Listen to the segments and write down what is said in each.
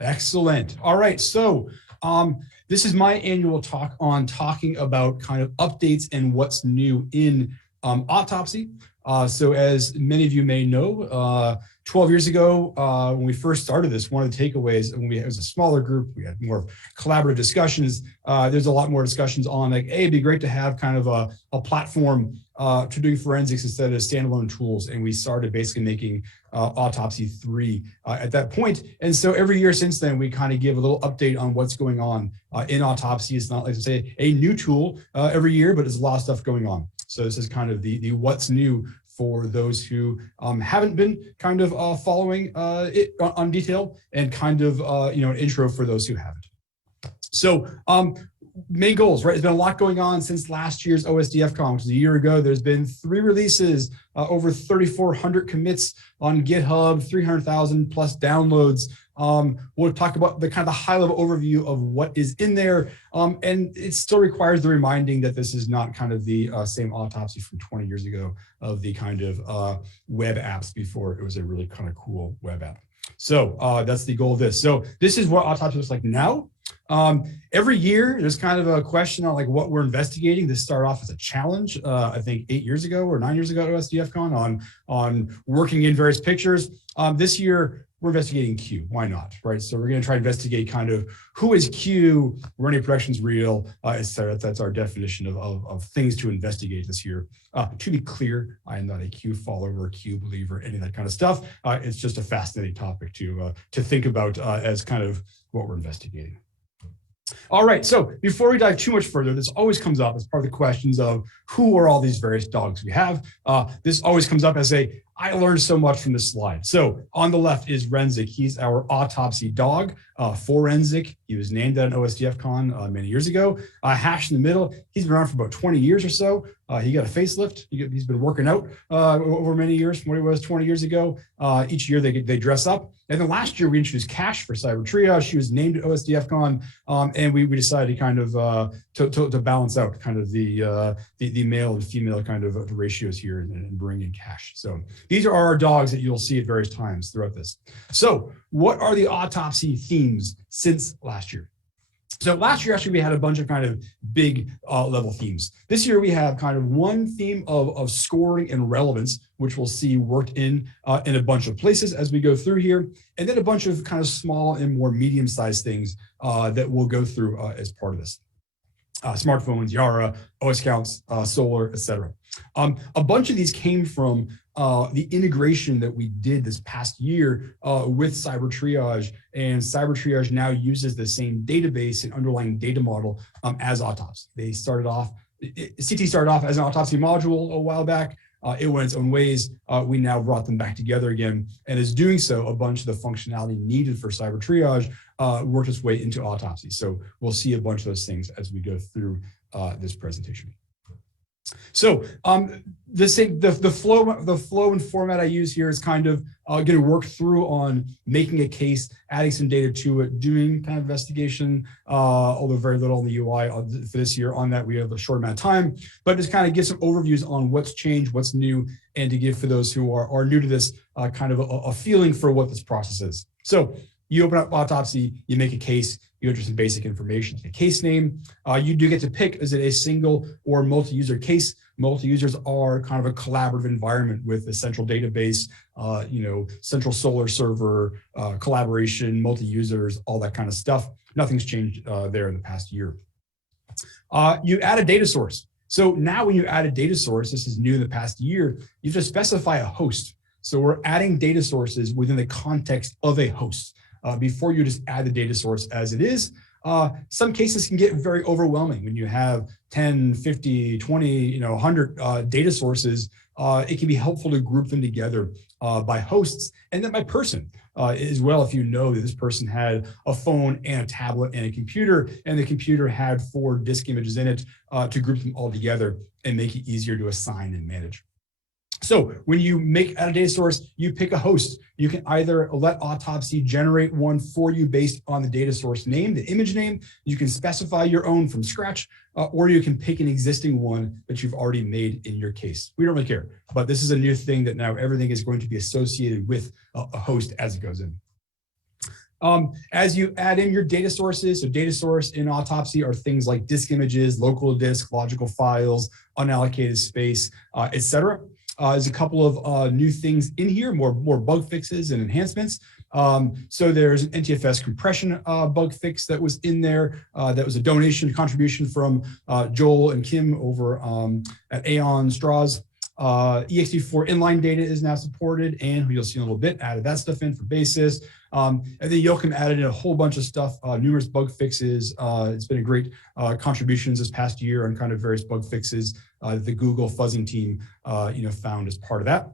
Excellent. All right. So this is my annual talk on talking about kind of updates and what's new in Autopsy. So as many of you may know, 12 years ago, when we first started this, one of the takeaways, when it was a smaller group, we had more collaborative discussions. There's a lot more discussions on like, hey, it'd be great to have kind of a platform to doing forensics instead of standalone tools. And we started basically making Autopsy 3 at that point. And so every year since then, we kind of give a little update on what's going on in Autopsy. It's not like to say a new tool every year, but there's a lot of stuff going on. So this is kind of the what's new for those who haven't been kind of following it on detail, and kind of an intro for those who haven't. So main goals, right? There's been a lot going on since last year's OSDFCon, which was a year ago. There's been 3 releases, over 3,400 commits on GitHub, 300,000 plus downloads. We'll talk about the kind of high level overview of what is in there. And it still requires the reminding that this is not kind of the same Autopsy from 20 years ago of the kind of web apps before it was a really kind of cool web app. So that's the goal of this. So this is what Autopsy looks like now. Every year, there's kind of a question on like what we're investigating. This started off as a challenge, I think 8 years ago or 9 years ago at OSDFCon on working in various pictures. This year, we're investigating Q. Why not, right? So we're going to try to investigate kind of who is Q, running productions real, etc. That's our definition of things to investigate this year. To be clear, I am not a Q follower, Q believer, any of that kind of stuff. It's just a fascinating topic to think about as kind of what we're investigating. All right, so before we dive too much further, this always comes up as part of the questions of who are all these various dogs we have. This always comes up as I learned so much from this slide. So on the left is Renzik. He's our Autopsy dog, forensic. He was named at an OSDFCon many years ago. Hash in the middle, he's been around for about 20 years or so. He got a facelift. He's been working out over many years from what he was 20 years ago. Each year they dress up. And then last year we introduced Cash for cyber triage. She was named at OSDFCon, and we decided to kind of to balance out kind of the male and female kind of the ratios here and bring in Cash. So these are our dogs that you'll see at various times throughout this. So what are the Autopsy themes since last year? So last year, actually, we had a bunch of kind of big level themes. This year, we have kind of one theme of scoring and relevance, which we'll see worked in a bunch of places as we go through here, and then a bunch of kind of small and more medium-sized things that we'll go through as part of this. Smartphones, Yara, OS counts, Solr, etc. A bunch of these came from the integration that we did this past year with cyber triage, and cyber triage now uses the same database and underlying data model as Autopsy. They started off, CT started off as an Autopsy module a while back. It went its own ways. We now brought them back together again, and as doing so, a bunch of the functionality needed for cyber triage worked its way into Autopsy. So we'll see a bunch of those things as we go through this presentation. So the flow and format I use here is kind of going to work through on making a case, adding some data to it, doing kind of investigation, although very little on the UI for this year. On that, we have a short amount of time, but just kind of give some overviews on what's changed, what's new, and to give for those who are new to this kind of a feeling for what this process is. So you open up Autopsy, you make a case, you enter some basic information, a case name. You do get to pick, is it a single or multi-user case? Multi-users are kind of a collaborative environment with a central database, central Solr server, collaboration, multi-users, all that kind of stuff. Nothing's changed there in the past year. You add a data source. So now when you add a data source, this is new in the past year, you have to specify a host. So we're adding data sources within the context of a host. Before you just add the data source as it is. Some cases can get very overwhelming when you have 10, 50, 20, 100 data sources. It can be helpful to group them together by hosts and then by person as well. If you know that this person had a phone and a tablet and a computer, and the computer had 4 disk images in it, to group them all together and make it easier to assign and manage. So when you add a data source, you pick a host. You can either let Autopsy generate one for you based on the data source name, the image name. You can specify your own from scratch, or you can pick an existing one that you've already made in your case. We don't really care, but this is a new thing that now everything is going to be associated with a host as it goes in. As you add in your data sources, so data source in Autopsy are things like disk images, local disk, logical files, unallocated space, etc. There's a couple of new things in here, more bug fixes and enhancements. So there's an NTFS compression bug fix that was in there. That was a contribution from Joel and Kim over at Aeon Straws. ext4 inline data is now supported, and you'll see in a little bit added that stuff in for basis. And then Joachim added in a whole bunch of stuff, numerous bug fixes. It's been a great contributions this past year on kind of various bug fixes that the Google fuzzing team found as part of that,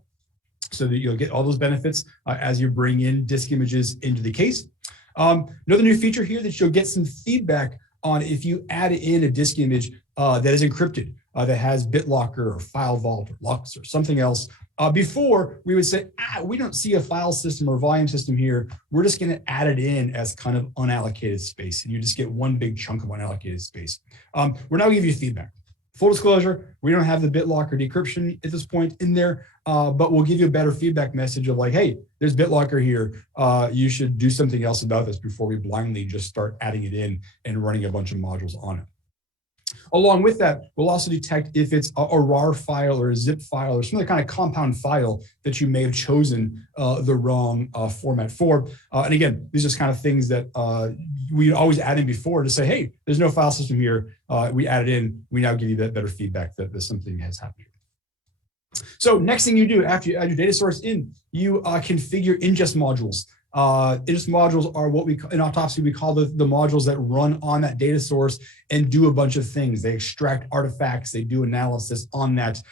so that you'll get all those benefits as you bring in disk images into the case. Another new feature here that you'll get some feedback on if you add in a disk image that is encrypted, that has BitLocker or File Vault or Lux or something else. Before, we would say, we don't see a file system or volume system here. We're just going to add it in as kind of unallocated space, and you just get one big chunk of unallocated space. We're now going to give you feedback. Full disclosure, we don't have the BitLocker decryption at this point in there, but we'll give you a better feedback message of like, hey, there's BitLocker here. You should do something else about this before we blindly just start adding it in and running a bunch of modules on it. Along with that, we'll also detect if it's a RAR file or a zip file or some other kind of compound file that you may have chosen the wrong format for. And again, these are just kind of things that we always add in before to say, hey, there's no file system here. We add it in. We now give you that better feedback that something has happened. So next thing you do after you add your data source in, you configure ingest modules. Ingest modules are what in Autopsy we call the modules that run on that data source and do a bunch of things. They extract artifacts, they do analysis on that.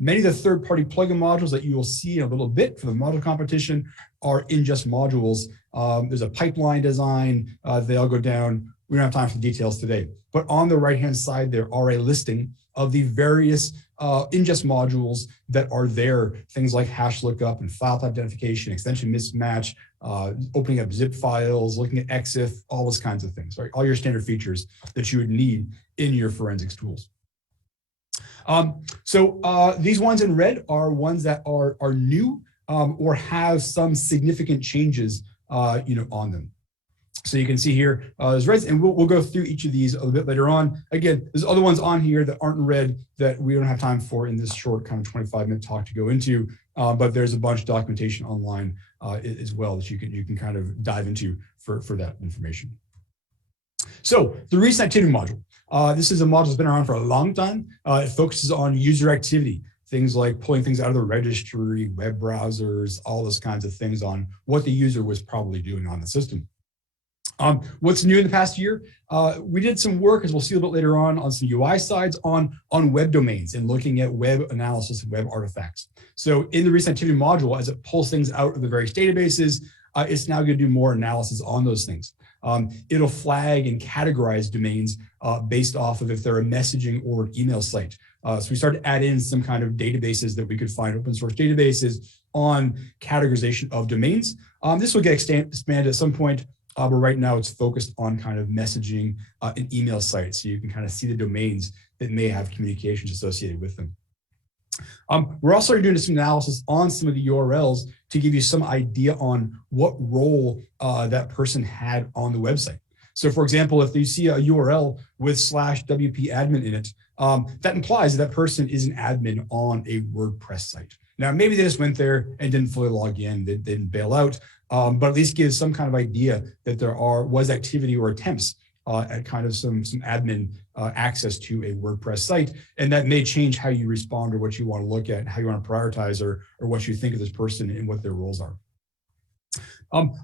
Many of the third-party plugin modules that you will see in a little bit for the module competition are ingest modules. There's a pipeline design, they all go down. We don't have time for the details today, but on the right-hand side, there are a listing of the various ingest modules that are there, things like hash lookup and file type identification, extension mismatch, opening up zip files, looking at EXIF, all those kinds of things, right? All your standard features that you would need in your forensics tools. These ones in red are ones that are new or have some significant changes on them. So you can see here, there's reds, and we'll go through each of these a little bit later on. Again, there's other ones on here that aren't in red that we don't have time for in this short kind of 25-minute talk to go into, but there's a bunch of documentation online as well that you can kind of dive into for that information. So the recent activity module. This is a module that's been around for a long time. It focuses on user activity, things like pulling things out of the registry, web browsers, all those kinds of things on what the user was probably doing on the system. What's new in the past year? We did some work, as we'll see a little bit later on some UI sides on web domains and looking at web analysis and web artifacts. So in the recent activity module, as it pulls things out of the various databases, it's now going to do more analysis on those things. It'll flag and categorize domains based off of if they're a messaging or an email site. So we started to add in some kind of databases that we could find, open source databases on categorization of domains. This will get expanded at some point. But right now it's focused on kind of messaging and email sites. So you can kind of see the domains that may have communications associated with them. We're also doing some analysis on some of the URLs to give you some idea on what role that person had on the website. So for example, if you see a URL with /WP admin in it, that implies that person is an admin on a WordPress site. Now, maybe they just went there and didn't fully log in, they didn't bail out, but at least gives some kind of idea that there was activity or attempts at kind of some admin access to a WordPress site. And that may change how you respond or what you want to look at, how you want to prioritize or what you think of this person and what their roles are.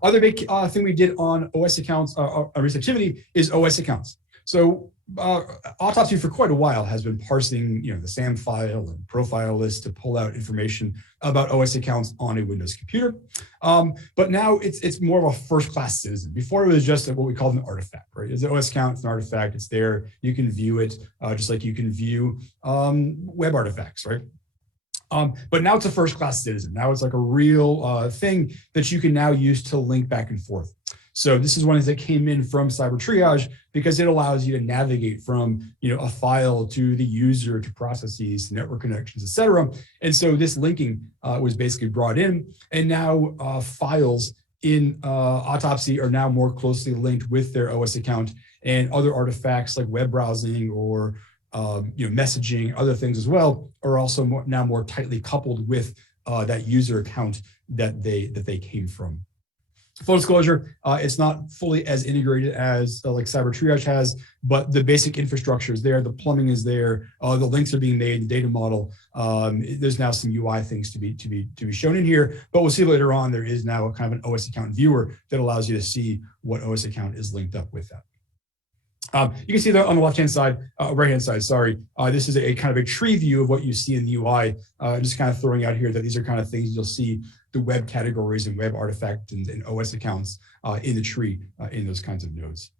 Other big thing we did on OS accounts, recent activity is OS accounts. So Autopsy for quite a while has been parsing, the SAM file and profile list to pull out information about OS accounts on a Windows computer. But now it's more of a first-class citizen. Before it was just what we called an artifact, right? It's an OS account, it's an artifact, it's there, you can view it, just like you can view web artifacts, right? But now it's a first-class citizen. Now it's like a real thing that you can now use to link back and forth. So this is one that came in from Cyber Triage because it allows you to navigate from a file to the user to processes, to network connections, et cetera. And so this linking was basically brought in, and now files in Autopsy are now more closely linked with their OS account, and other artifacts like web browsing or messaging, other things as well, are also now more tightly coupled with that user account that they came from. Full disclosure, it's not fully as integrated as like Cyber Triage has, but the basic infrastructure is there, the plumbing is there, the links are being made, the data model. There's now some UI things to be shown in here, but we'll see later on. There is now a kind of an OS account viewer that allows you to see what OS account is linked up with that. You can see that on the left-hand side, right-hand side, sorry. This is a kind of a tree view of what you see in the UI. Just kind of throwing out here that these are kind of things you'll see the web categories and web artifacts and OS accounts in the tree in those kinds of nodes.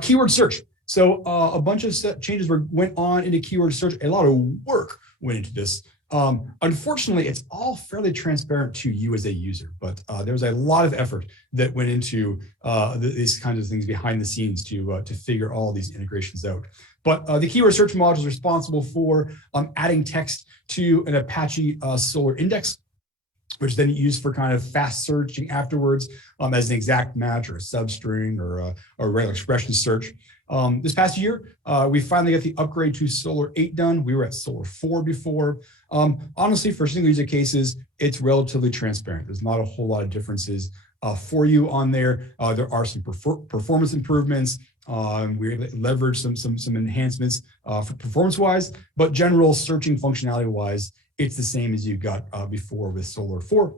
Keyword search. So a bunch of changes went on into keyword search. A lot of work went into this. Unfortunately, it's all fairly transparent to you as a user, but there was a lot of effort that went into these kinds of things behind the scenes to figure all these integrations out. But the keyword search module is responsible for adding text to an Apache Solr index, which then you use for kind of fast searching afterwards as an exact match or a substring or a regular expression search. This past year, we finally got the upgrade to Solr 8 done. We were at Solr 4 before. Honestly, for single user cases, it's relatively transparent. There's not a whole lot of differences for you on there. There are some performance improvements. We leveraged some enhancements for performance-wise, but general searching functionality-wise, it's the same as you got before with Solr 4.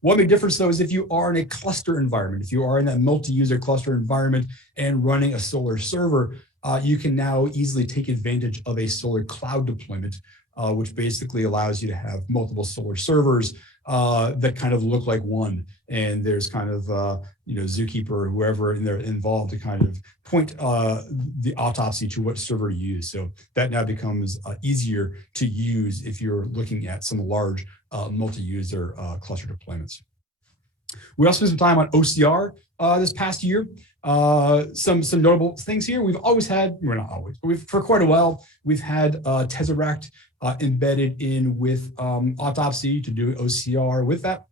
One big difference, though, is if you are in a cluster environment, if you are in that multi-user cluster environment and running a Solr server, you can now easily take advantage of a Solr cloud deployment, which basically allows you to have multiple Solr servers that kind of look like one. And there's kind of, Zookeeper or whoever in there involved to kind of point the Autopsy to what server to use. So that now becomes easier to use if you're looking at some large multi-user cluster deployments. We also spent some time on OCR this past year. Some notable things here. We've always had, well, not always, but for quite a while, we've had Tesseract embedded in with Autopsy to do OCR with that.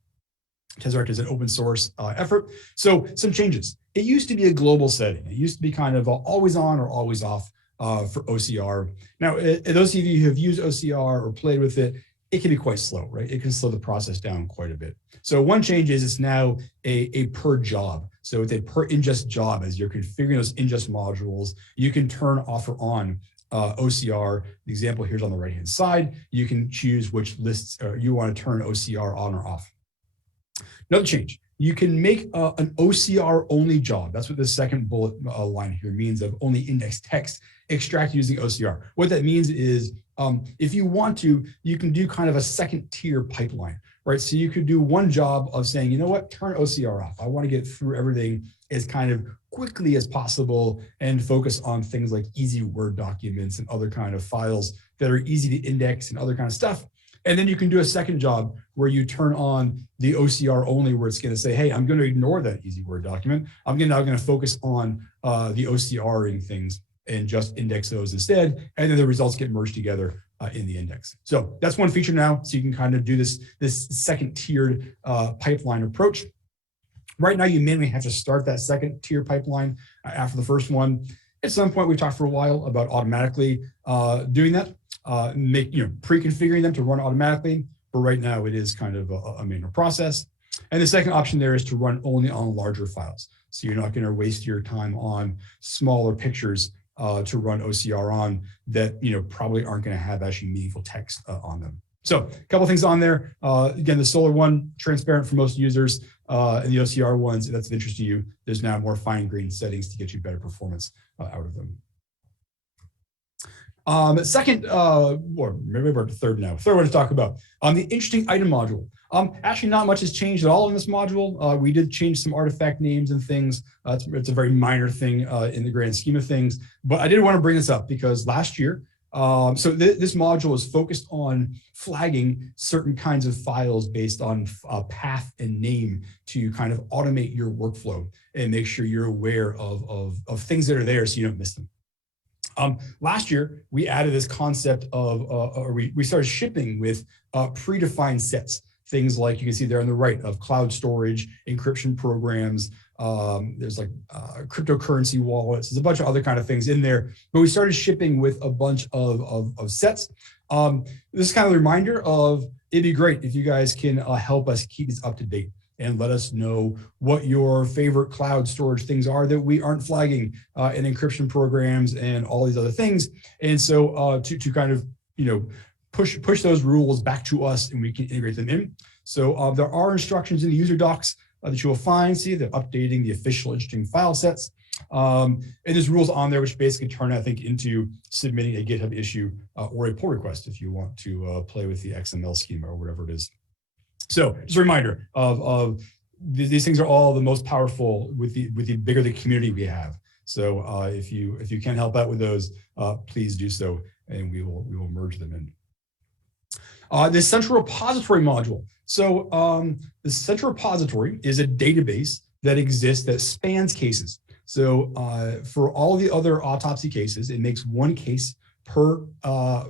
Tesseract is an open source effort. So some changes. It used to be a global setting. It used to be kind of always on or always off for OCR. Now, those of you who have used OCR or played with it, it can be quite slow, right? It can slow the process down quite a bit. So one change is it's now a per job. So it's a per ingest job. As you're configuring those ingest modules, you can turn off or on OCR. The example here is on the right-hand side. You can choose which lists you want to turn OCR on or off. Another change, you can make an OCR only job. That's what the second bullet line here means, of only index text extract using OCR. What that means is if you want to, you can do kind of a second tier pipeline, right? So you could do one job of saying, you know what, turn OCR off. I want to get through everything as kind of quickly as possible and focus on things like easy Word documents and other kind of files that are easy to index and other kind of stuff. And then you can do a second job where you turn on the OCR only, where it's going to say, hey, I'm going to ignore that easy Word document. I'm now going to focus on the OCRing things and just index those instead. And then the results get merged together in the index. So that's one feature now. So you can kind of do this second tiered pipeline approach. Right now, you mainly have to start that second tier pipeline after the first one. At some point, we talked for a while about automatically doing that. Pre-configuring them to run automatically, but right now it is kind of a manual process. And the second option there is to run only on larger files. So you're not going to waste your time on smaller pictures to run OCR on that probably aren't going to have actually meaningful text on them. So a couple of things on there. Again, the Solr one, transparent for most users, and the OCR ones, if that's of interest to you, there's now more fine-grained settings to get you better performance out of them. Second, or maybe we're at the third now. Third one to talk about, the interesting item module. Actually, not much has changed at all in this module. We did change some artifact names and things. It's a very minor thing in the grand scheme of things, but I did want to bring this up because last year, this module is focused on flagging certain kinds of files based on path and name to kind of automate your workflow and make sure you're aware of things that are there so you don't miss them. Last year, we added this concept of, we started shipping with predefined sets things like you can see there on the right of cloud storage, encryption programs. There's like cryptocurrency wallets. There's a bunch of other kind of things in there. But we started shipping with a bunch of sets. This is kind of a reminder of it'd be great if you guys can help us keep this up to date and let us know what your favorite cloud storage things are that we aren't flagging in encryption programs and all these other things. And so to kind of, push those rules back to us and we can integrate them in. So there are instructions in the user docs that you will find. See, they're updating the official interesting file sets. And there's rules on there which basically turn, I think, into submitting a GitHub issue or a pull request if you want to play with the XML schema or whatever it is. So just a reminder of these things are all the most powerful with the bigger the community we have. So if you can help out with those, please do so, and we will merge them in. The central repository module. So the central repository is a database that exists that spans cases. So for all the other autopsy cases, it makes one case per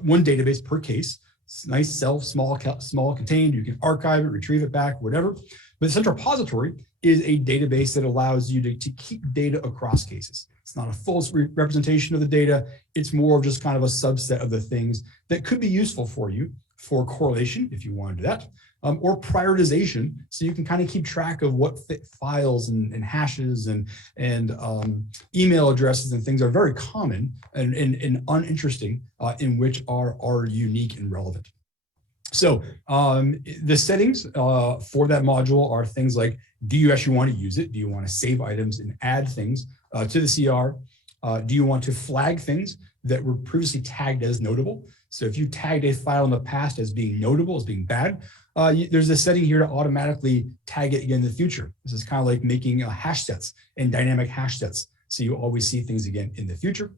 one database per case. It's nice, small contained. You can archive it, retrieve it back, whatever. But the central repository is a database that allows you to keep data across cases. It's not a full representation of the data. It's more of just kind of a subset of the things that could be useful for you for correlation, if you want to do that, or prioritization, so you can kind of keep track of what files and hashes and email addresses and things are very common and uninteresting, in which are unique and relevant. So the settings for that module are things like, do you actually want to use it? Do you want to save items and add things to the CR? Do you want to flag things that were previously tagged as notable? So if you tagged a file in the past as being notable, as being bad, there's a setting here to automatically tag it again in the future. This is kind of like making hash sets and dynamic hash sets. So you always see things again in the future.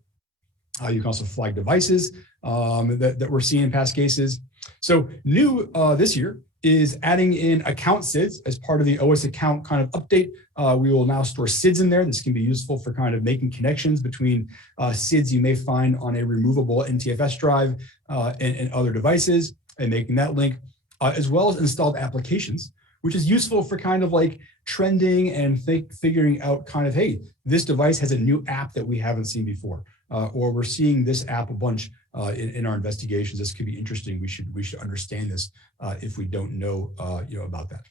You can also flag devices that we're seeing in past cases. So new this year is adding in account SIDs as part of the OS account kind of update. We will now store SIDs in there. This can be useful for kind of making connections between SIDs you may find on a removable NTFS drive and other devices, and making that link, as well as installed applications, which is useful for kind of like trending and figuring out kind of, hey, this device has a new app that we haven't seen before, or we're seeing this app a bunch in our investigations. This could be interesting. We should understand this if we don't know about that.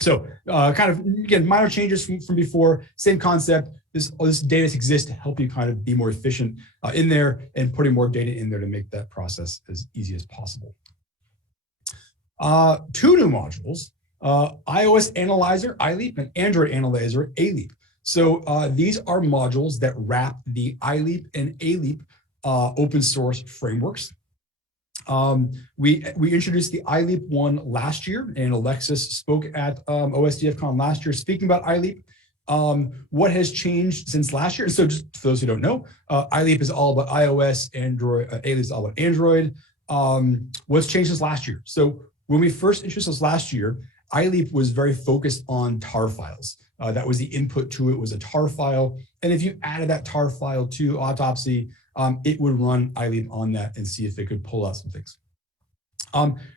So kind of, again, minor changes from before, same concept. This data exists to help you kind of be more efficient in there, and putting more data in there to make that process as easy as possible. Two new modules, iOS Analyzer, iLEAPP, and Android Analyzer, aLEAPP. So these are modules that wrap the iLEAPP and aLEAPP open source frameworks. We introduced the iLEAPP one last year, and Alexis spoke at OSDFCon last year speaking about iLEAPP. What has changed since last year? So just for those who don't know, iLEAPP is all about iOS, Android, aLEAPP is all about Android. What's changed since last year? So when we first introduced this last year, iLEAPP was very focused on tar files. That was the input to it, was a tar file. And if you added that tar file to Autopsy, it would run iLEAPP on that and see if it could pull out some things.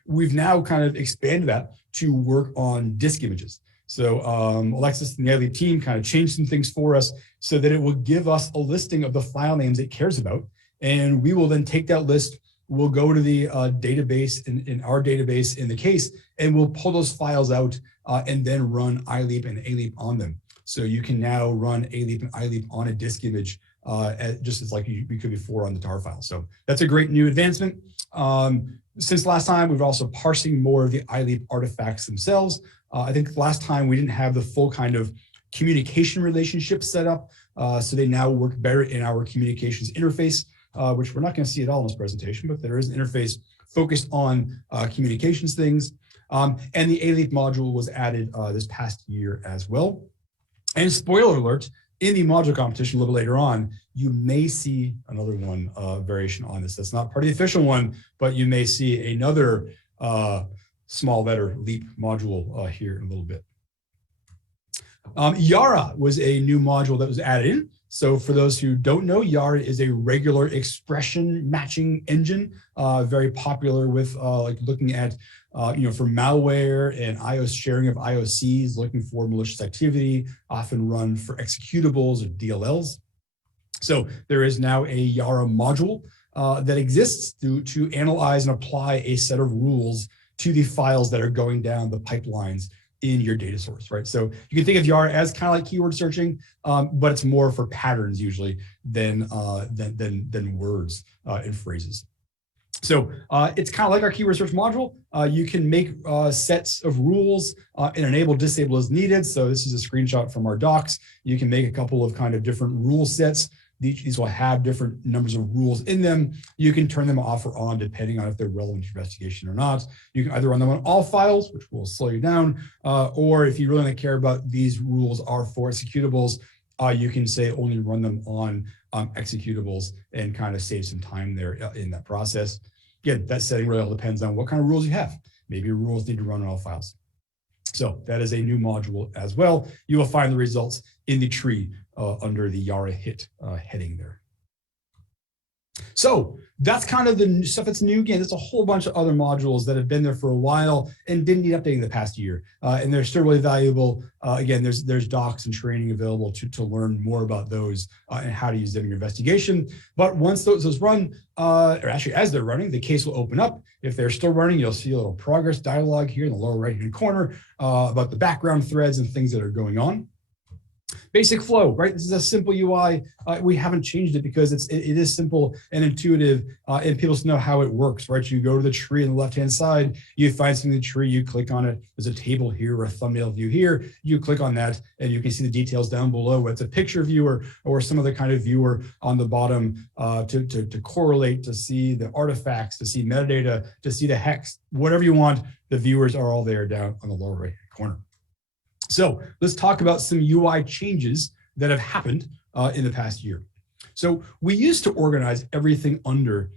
We've now kind of expanded that to work on disk images. So Alexis and the iLEAPP team kind of changed some things for us so that it will give us a listing of the file names it cares about. And we will then take that list, we'll go to the database in our database in the case, and we'll pull those files out and then run iLEAPP and aLEAPP on them. So you can now run aLEAPP and iLEAPP on a disk image just as like we could before on the tar file. So that's a great new advancement. Since last time, we've also parsing more of the iLEAPP artifacts themselves. I think last time we didn't have the full kind of communication relationship set up. So they now work better in our communications interface, which we're not going to see at all in this presentation, but there is an interface focused on communications things. And the aLEAPP module was added this past year as well. And spoiler alert, in the module competition a little later on, you may see another one variation on this. That's not part of the official one, but you may see another small letter LEAPP module here in a little bit. Yara was a new module that was added in. So for those who don't know, Yara is a regular expression matching engine, very popular with like looking at, for malware and iOS sharing of IOCs, looking for malicious activity, often run for executables or DLLs. So there is now a Yara module that exists to analyze and apply a set of rules to the files that are going down the pipelines in your data source, right? So you can think of Yara as kind of like keyword searching, but it's more for patterns usually than words and phrases. So it's kind of like our keyword search module. You can make sets of rules and enable, disable as needed. So this is a screenshot from our docs. You can make a couple of kind of different rule sets. These will have different numbers of rules in them. You can turn them off or on depending on if they're relevant to investigation or not. You can either run them on all files, which will slow you down, or if you really don't care about these rules are for executables, you can say only run them on executables and kind of save some time there in that process. Again, that setting really all depends on what kind of rules you have. Maybe your rules need to run on all files. So that is a new module as well. You will find the results in the tree under the Yara hit heading there. So that's kind of the stuff that's new. Again, there's a whole bunch of other modules that have been there for a while and didn't need updating the past year. And they're still really valuable. Again, there's docs and training available to learn more about those and how to use them in your investigation. But once those run, or actually as they're running, the case will open up. If they're still running, you'll see a little progress dialog here in the lower right-hand corner about the background threads and things that are going on. Basic flow, right? This is a simple UI. We haven't changed it because it is simple and intuitive, and people know how it works, right? You go to the tree on the left-hand side, you find something in the tree, you click on it. There's a table here or a thumbnail view here. You click on that, and you can see the details down below. It's a picture viewer or some other kind of viewer on the bottom to correlate, to see the artifacts, to see metadata, to see the hex, whatever you want. The viewers are all there down on the lower right-hand corner. So let's talk about some UI changes that have happened in the past year. So we used to organize everything under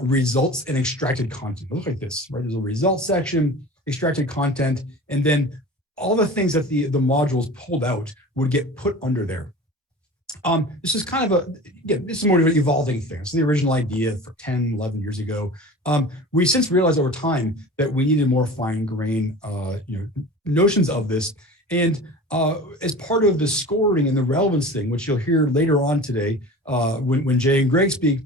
results and extracted content. Look like this, right? There's a results section, extracted content, and then all the things that the modules pulled out would get put under there. This is kind of this is more of an evolving thing. So the original idea for 10, 11 years ago, we since realized over time that we needed more fine-grained notions of this. And as part of the scoring and the relevance thing, which you'll hear later on today when Jay and Greg speak,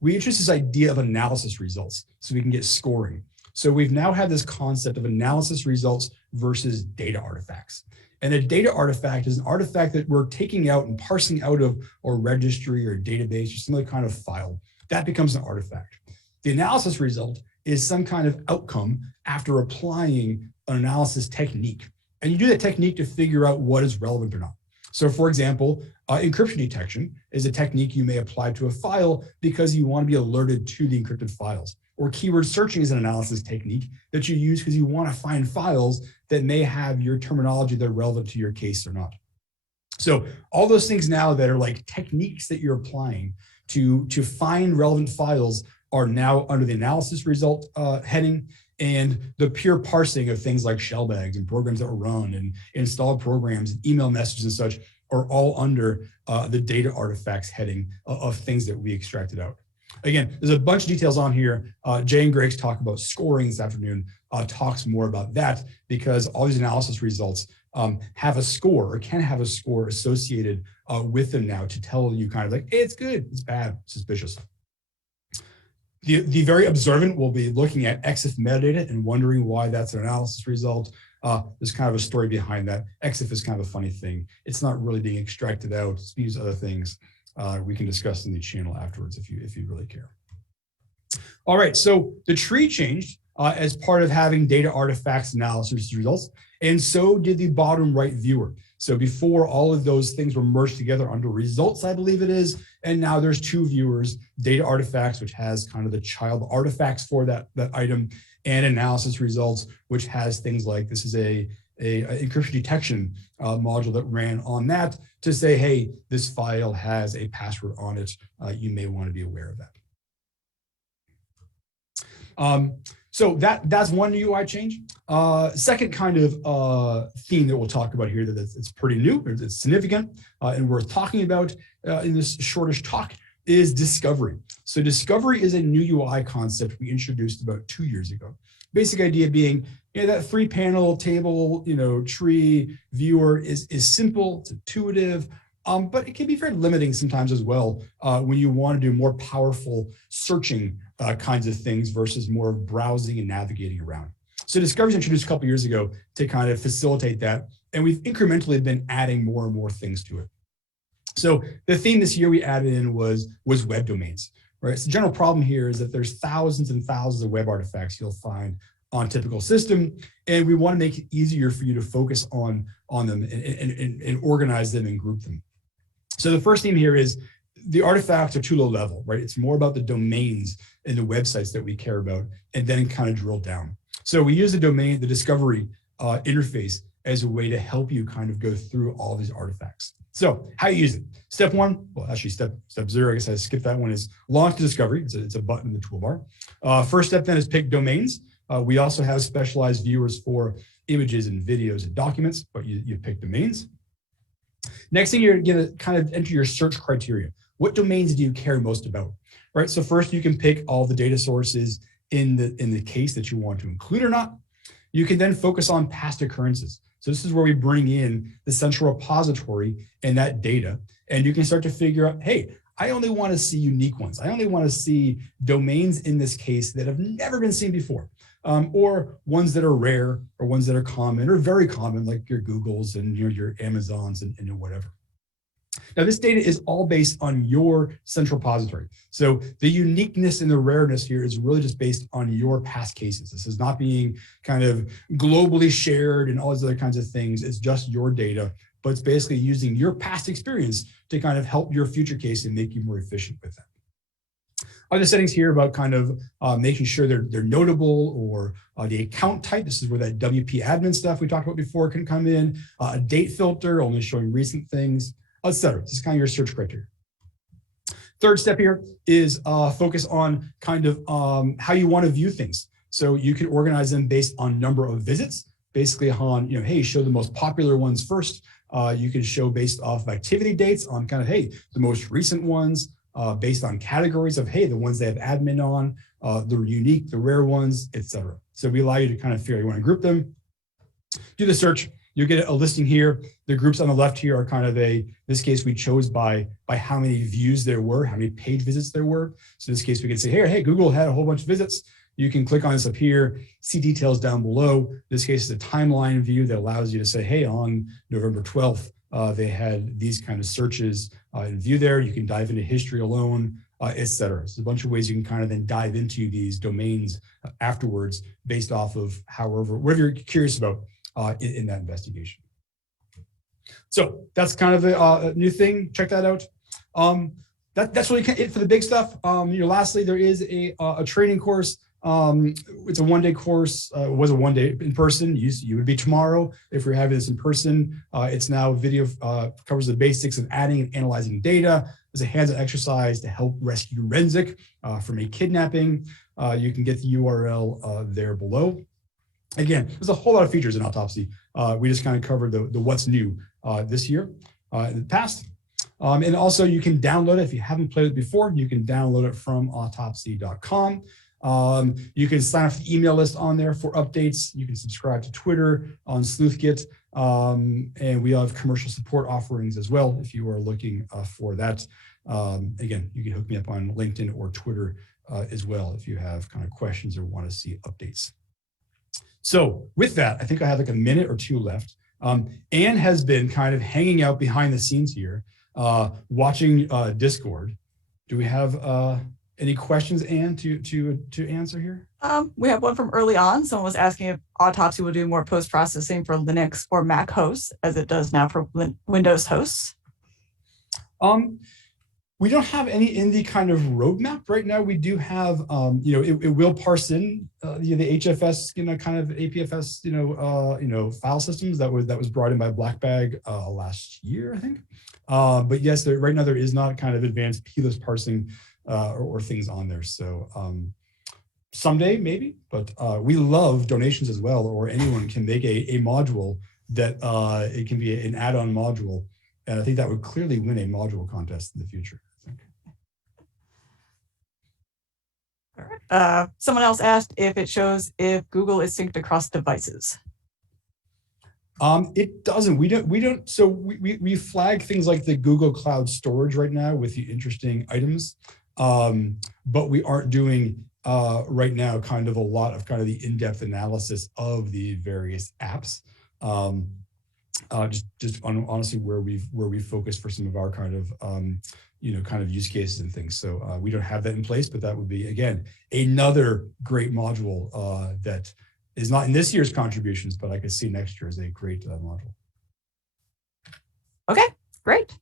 we introduced this idea of analysis results so we can get scoring. So we've now had this concept of analysis results versus data artifacts. And a data artifact is an artifact that we're taking out and parsing out of a registry or a database or some other kind of file. That becomes an artifact. The analysis result is some kind of outcome after applying an analysis technique. And you do that technique to figure out what is relevant or not. So for example, encryption detection is a technique you may apply to a file because you want to be alerted to the encrypted files. Or keyword searching is an analysis technique that you use because you want to find files that may have your terminology that are relevant to your case or not. So all those things now that are like techniques that you're applying to find relevant files are now under the analysis result heading. And the pure parsing of things like shellbags and programs that were run and installed programs, and email messages and such are all under the data artifacts heading of things that we extracted out. Again, there's a bunch of details on here. Jay and Greg's talk about scoring this afternoon talks more about that because all these analysis results have a score or can have a score associated with them now to tell you kind of like, hey, it's good, it's bad, suspicious. The very observant will be looking at EXIF metadata and wondering why that's an analysis result. There's kind of a story behind that. EXIF is kind of a funny thing. It's not really being extracted out. It's used other things. We can discuss in the channel afterwards if you really care. All right, so the tree changed as part of having data artifacts analysis results, and so did the bottom right viewer. So before, all of those things were merged together under results, I believe it is, and now there's two viewers, data artifacts, which has kind of the child artifacts for that item, and analysis results, which has things like, this is a encryption detection module that ran on that to say, hey, this file has a password on it. You may want to be aware of that. So that's one UI change. Second kind of theme that we'll talk about here it's pretty new, it's significant, and worth talking about in this shortish talk is discovery. So discovery is a new UI concept we introduced about 2 years ago. Basic idea being, that 3-panel table, tree viewer is simple, it's intuitive, but it can be very limiting sometimes as well when you want to do more powerful searching kinds of things versus more browsing and navigating around. So discovery was introduced a couple years ago to kind of facilitate that, and we've incrementally been adding more and more things to it. So the theme this year we added in was web domains, right? So the general problem here is that there's thousands and thousands of web artifacts you'll find on a typical system, and we want to make it easier for you to focus on them and organize them and group them. So the first theme here is the artifacts are too low level, right? It's more about the domains and the websites that we care about, and then kind of drill down. So we use the discovery interface as a way to help you kind of go through all these artifacts. So how you use it? Step one, well, actually step zero, I guess I skipped that one, is launch the discovery. It's a button in the toolbar. First step then is pick domains. We also have specialized viewers for images and videos and documents, but you pick domains. Next thing, you're gonna kind of enter your search criteria. What domains do you care most about, right? So first you can pick all the data sources in the case that you want to include or not. You can then focus on past occurrences. So this is where we bring in the central repository and that data, and you can start to figure out, hey, I only want to see unique ones. I only want to see domains in this case that have never been seen before, or ones that are rare, or ones that are common or very common, like your Googles and your Amazons and whatever. Now, this data is all based on your central repository. So the uniqueness and the rareness here is really just based on your past cases. This is not being kind of globally shared and all these other kinds of things. It's just your data, but it's basically using your past experience to kind of help your future case and make you more efficient with that. Other settings here about kind of making sure they're notable, or the account type. This is where that WP admin stuff we talked about before can come in. A date filter, only showing recent things, etc. This is kind of your search criteria. Third step here is focus on kind of how you want to view things. So you can organize them based on number of visits, basically on, hey, show the most popular ones first. You can show based off of activity dates on kind of, hey, the most recent ones, based on categories of, hey, the ones they have admin on, the unique, the rare ones, etc. So we allow you to kind of figure out you want to group them. Do the search. You get a listing here. The groups on the left here are kind of in this case, we chose by how many views there were, how many page visits there were. So in this case, we can say, hey, Google had a whole bunch of visits. You can click on this up here, see details down below. In this case, it's a timeline view that allows you to say, hey, on November 12th, they had these kind of searches in view there. You can dive into history alone, etc. So a bunch of ways you can kind of then dive into these domains afterwards based off of whatever you're curious about in that investigation. So that's kind of a new thing. Check that out. That's really it for the big stuff. Lastly, there is a training course. It's a one-day course. It was a one-day in person. You would be tomorrow if we're having this in person. It's now video, covers the basics of adding and analyzing data. There's a hands-on exercise to help rescue Renzik from a kidnapping. You can get the URL there below. Again, there's a whole lot of features in Autopsy. We just kind of covered the what's new this year in the past. And also you can download it. If you haven't played it before, you can download it from autopsy.com. You can sign up for the email list on there for updates. You can subscribe to Twitter on SleuthGit. And we have commercial support offerings as well if you are looking for that. Again, you can hook me up on LinkedIn or Twitter as well if you have kind of questions or want to see updates. So with that, I think I have like a minute or two left. Anne has been kind of hanging out behind the scenes here, watching Discord. Do we have any questions, Anne, to answer here? We have one from early on. Someone was asking if Autopsy will do more post-processing for Linux or Mac hosts as it does now for Windows hosts. We don't have any in the kind of roadmap right now. We do have, it will parse in the HFS, kind of APFS, file systems that was brought in by Blackbag last year, I think. But yes, right now there is not kind of advanced plist parsing or things on there. So someday maybe, but we love donations as well, or anyone can make a module that it can be an add-on module. And I think that would clearly win a module contest in the future, I think. All right. Someone else asked if it shows if Google is synced across devices. It doesn't. We don't. So we flag things like the Google Cloud Storage right now with the interesting items, but we aren't doing right now kind of a lot of kind of the in-depth analysis of the various apps. Just honestly where we've focused for some of our kind of kind of use cases and things. So we don't have that in place, but that would be, again, another great module that is not in this year's contributions, but I could see next year as a great module. Okay, great.